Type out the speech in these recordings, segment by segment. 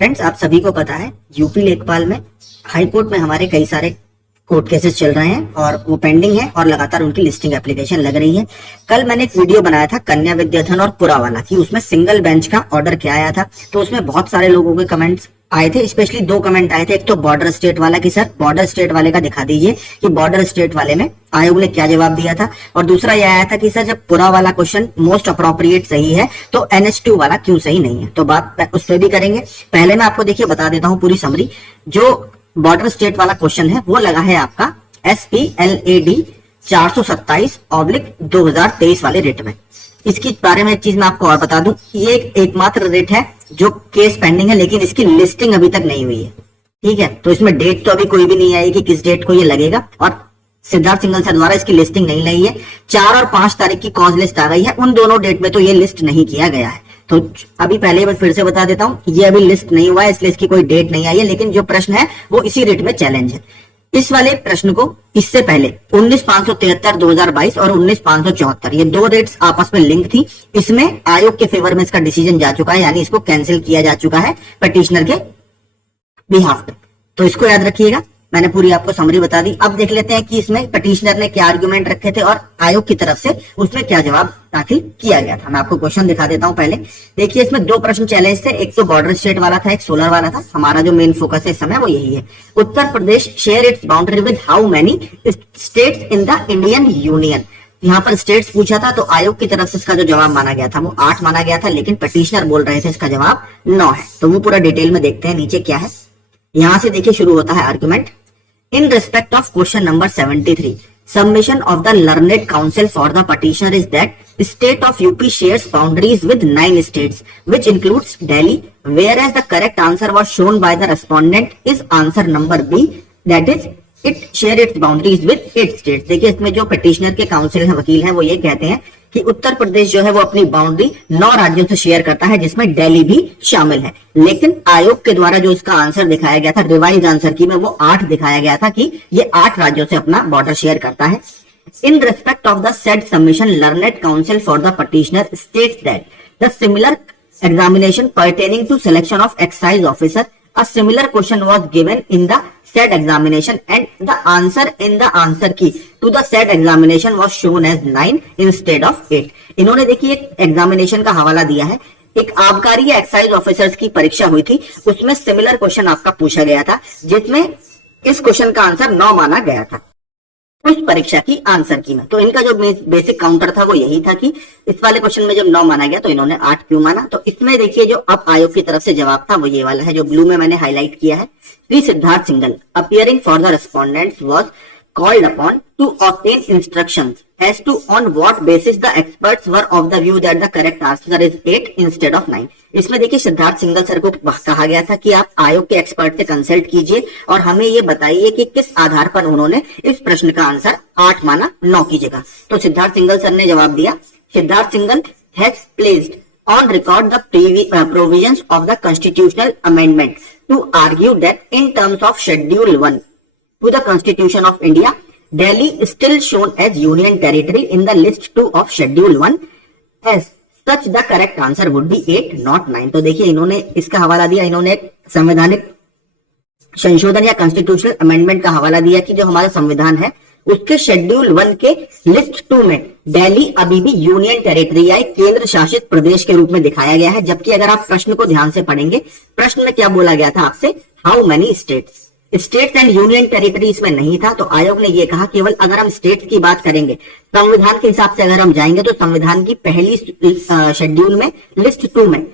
Friends, आप सभी को पता है यूपी लेखपाल में हाई कोर्ट में हमारे कई सारे कोर्ट केसेस चल रहे हैं और वो पेंडिंग है और लगातार उनकी लिस्टिंग एप्लीकेशन लग रही है। कल मैंने एक वीडियो बनाया था कन्या विद्याधन और पुरा वाला कि उसमें सिंगल बेंच का ऑर्डर क्या आया था, तो उसमें बहुत सारे लोगों के कमेंट्स आए थे। स्पेशली दो कमेंट आए थे, एक तो बॉर्डर स्टेट वाला कि सर बॉर्डर स्टेट वाले का दिखा दीजिए कि बॉर्डर स्टेट वाले में आयोग ने क्या जवाब दिया था, और दूसरा यह आया था कि सर जब पुरा वाला क्वेश्चन मोस्ट अप्रोप्रिएट सही है तो NH2 वाला क्यों सही नहीं है। तो बात उस पर भी करेंगे। पहले मैं आपको देखिए बता देता हूं पूरी समरी। जो बॉर्डर स्टेट वाला क्वेश्चन है वो लगा है आपका SPLAD 427/2023 वाले रेट में। इसके बारे में एक चीज मैं आपको और बता दूं, ये एकमात्र रेट है जो केस पेंडिंग है, लेकिन इसकी लिस्टिंग अभी तक नहीं हुई है। ठीक है, तो इसमें डेट तो अभी कोई भी नहीं आई कि किस डेट को ये लगेगा, और सिद्धार्थ सिंघल सर द्वारा इसकी लिस्टिंग नहीं लगी है। 4 और 5 तारीख की कॉज लिस्ट आ गई है, उन दोनों डेट में तो ये लिस्ट नहीं किया गया है। तो अभी पहले मैं फिर से बता देता हूं, ये अभी लिस्ट नहीं हुआ है, इसलिए इसकी कोई डेट नहीं आई है, लेकिन जो प्रश्न है वो इसी रेट में चैलेंज है। इस वाले प्रश्न को इससे पहले 19,573/2022 और 19,574 ये दो रेट्स आपस में लिंक थी। इसमें आयोग के फेवर में इसका डिसीजन जा चुका है, यानी इसको कैंसिल किया जा चुका है पिटिशनर के बिहाफ पे। तो इसको याद रखिएगा, मैंने पूरी आपको समरी बता दी। अब देख लेते हैं कि इसमें पिटिशनर ने क्या आर्गुमेंट रखे थे और आयोग की तरफ से उसमें क्या जवाब दाखिल किया गया था। मैं आपको क्वेश्चन दिखा देता हूं। पहले देखिए, इसमें दो प्रश्न चैलेंज थे, एक तो बॉर्डर स्टेट वाला था, एक सोलर वाला था। हमारा जो मेन फोकस है इस समय वो यही है। Uttar Pradesh share its boundary with how many states in the Indian union. यहाँ पर स्टेट्स पूछा था, तो आयोग की तरफ से इसका जो जवाब माना गया था वो 8 माना गया था, लेकिन पिटिशनर बोल रहे थे इसका जवाब 9 है। तो वो पूरा डिटेल में देखते हैं नीचे क्या है। यहां से देखिए शुरू होता है argument. In respect of question number 73, submission of the learned counsel for the petitioner is that state of UP shares boundaries with 9 states, which includes Delhi, whereas the correct answer was shown by the respondent is answer number B, that is it share its boundaries with 8 states। देखिए, इसमें जो petitioner के council हैं, वकील हैं, वो ये कहते हैं कि उत्तर प्रदेश जो है वो अपनी बाउंड्री 9 राज्यों से शेयर करता है, जिसमें दिल्ली भी शामिल है। लेकिन आयोग के द्वारा जो इसका आंसर दिखाया गया था रिवाइज आंसर की में, वो 8 दिखाया गया था कि ये 8 राज्यों से अपना बॉर्डर शेयर करता है। In respect of the said submission, learned counsel for the petitioner states that the similar examination pertaining to selection of excise officer, a similar question was given in the said examination and the answer in the answer key to the said examination was shown as 9 instead of 8। इन्होंने देखिए एक examination का हवाला दिया है, एक आबकारी या एक्साइज ऑफिसर्स की परीक्षा हुई थी, उसमें सिमिलर क्वेश्चन आपका पूछा गया था, जिसमें इस क्वेश्चन का आंसर 9 माना गया था उस परीक्षा की आंसर की में। तो इनका जो बेसिक काउंटर था वो यही था कि इस वाले क्वेश्चन में जब 9 माना गया तो इन्होंने 8 क्यों माना। तो इसमें देखिए जो अब आयोग की तरफ से जवाब था वो ये वाला है, जो ब्लू में मैंने हाईलाइट किया है। Shri Siddharth Singhal appearing for the respondents was called upon to obtain instructions as to on what basis the experts were of the view that the correct answer is 8 instead of 9। इसमें देखिए सिद्धार्थ सिंघल सर को कहा गया था कि आप आयोग के एक्सपर्ट से कंसल्ट कीजिए और हमें ये बताइए कि किस आधार पर उन्होंने इस प्रश्न का आंसर 8 माना 9 की जगह। तो सिद्धार्थ सिंघल सर ने जवाब दिया, Siddharth Singhal has placed on record the provisions of the constitutional amendment to argue that in terms of schedule 1 to the Constitution of India, Delhi is still shown as Union Territory in the list 2 of Schedule 1, as such the correct answer would be 8 not 9। तो देखिए इन्होंने इसका हवाला दिया, इन्होंने एक संवैधानिक संशोधन या कॉन्स्टिट्यूशनल अमेंडमेंट का हवाला दिया कि जो हमारा संविधान है उसके शेड्यूल 1 के लिस्ट 2 में दिल्ली अभी भी यूनियन टेरिटरी या एक केंद्र शासित प्रदेश के रूप में दिखाया गया है। जबकि अगर आप प्रश्न को ध्यान से पढ़ेंगे, प्रश्न में क्या बोला गया था आपसे, how many states, states and union territory इसमें नहीं था। तो आयोग ने यह कहा केवल अगर हम स्टेट्स की बात करेंगे, संविधान के हिसाब से अगर हम जाएंगे तो संविधान की पहली शेड्यूल में लिस्ट 2 में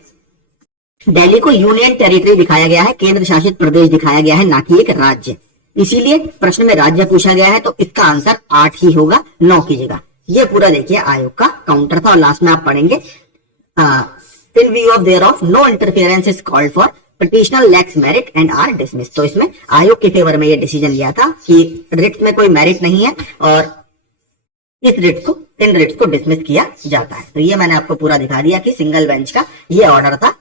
दिल्ली को यूनियन टेरिटरी दिखाया गया है, केंद्र शासित प्रदेश दिखाया गया है, ना कि एक राज्य। इसीलिए प्रश्न में राज्य पूछा गया है, तो इसका आंसर 8 ही होगा 9 की जगह। ये पूरा देखिए आयोग का काउंटर था। और लास्ट में आप पढ़ेंगे in view of thereof no interference is called for petitioner lacks merit and are dismiss. तो इसमें आयोग के फेवर में ये डिसीजन लिया था कि रिट में कोई मेरिट नहीं है और इन रिट्स को डिसमिस किया जाता है। तो ये मैंने आपको पूरा दिखा दिया कि सिंगल बेंच का ये ऑर्डर था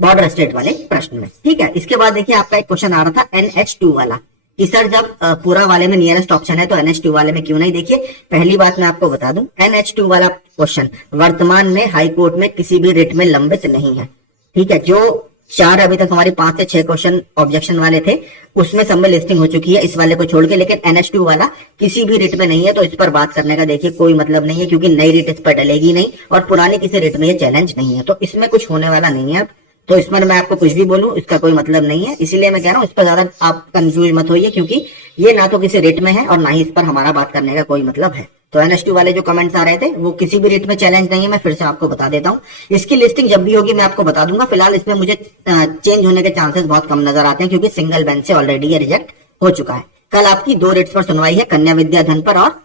बॉर्डर स्टेट वाले प्रश्न में। ठीक है, इसके बाद देखिए आपका एक क्वेश्चन आ रहा था NH2 वाला कि सर जब पूरा वाले में नियरेस्ट ऑप्शन है तो NH2 वाले में क्यों नहीं। देखिए पहली बात मैं आपको बता दूं, NH2 वाला क्वेश्चन वर्तमान में हाई कोर्ट में किसी भी रिट में लंबित नहीं है। ठीक है, जो 4 अभी तक हमारी 5 से 6 क्वेश्चन ऑब्जेक्शन वाले थे, उसमें सब में लिस्टिंग हो चुकी है इस वाले को छोड़ के, लेकिन NH2 वाला किसी भी रिट में नहीं है, तो इस पर बात करने का देखिए कोई मतलब नहीं है, क्योंकि नई रिट इस पर डलेगी नहीं और पुरानी किसी रिट में ये चैलेंज नहीं है, तो इसमें कुछ होने वाला नहीं है। तो इसमें मैं आपको कुछ भी बोलूं इसका कोई मतलब नहीं है, इसीलिए मैं कह रहा हूं इस पर ज्यादा आप कंफ्यूज मत होइए, क्योंकि ये ना तो किसी रिट में है और ना ही इस पर हमारा बात करने का कोई मतलब है। तो NH2 वाले जो कमेंट्स आ रहे थे वो किसी भी रेट में चैलेंज नहीं है, मैं फिर से आपको बता देता हूं। इसकी लिस्टिंग जब भी होगी मैं आपको बता दूंगा। फिलहाल इसमें मुझे चेंज होने के चांसेस बहुत कम नजर आते हैं, क्योंकि सिंगल बेंच से ऑलरेडी ये रिजेक्ट हो चुका है। कल आपकी 2 रेट्स पर सुनवाई है, कन्या विद्या धन पर और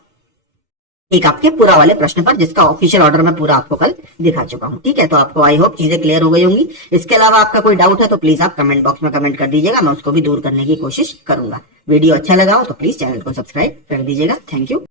एक आपके पूरा वाले प्रश्न पर, जिसका ऑफिशियल ऑर्डर मैं पूरा आपको कल दिखा चुका हूं। ठीक है, तो आपको आई होप चीजें क्लियर हो गई होंगी। इसके अलावा आपका कोई डाउट है तो प्लीज आप कमेंट बॉक्स में कमेंट कर दीजिएगा, मैं उसको भी दूर करने की कोशिश करूंगा। वीडियो अच्छा लगा हो तो प्लीज चैनल को सब्सक्राइब कर दीजिएगा। Thank you.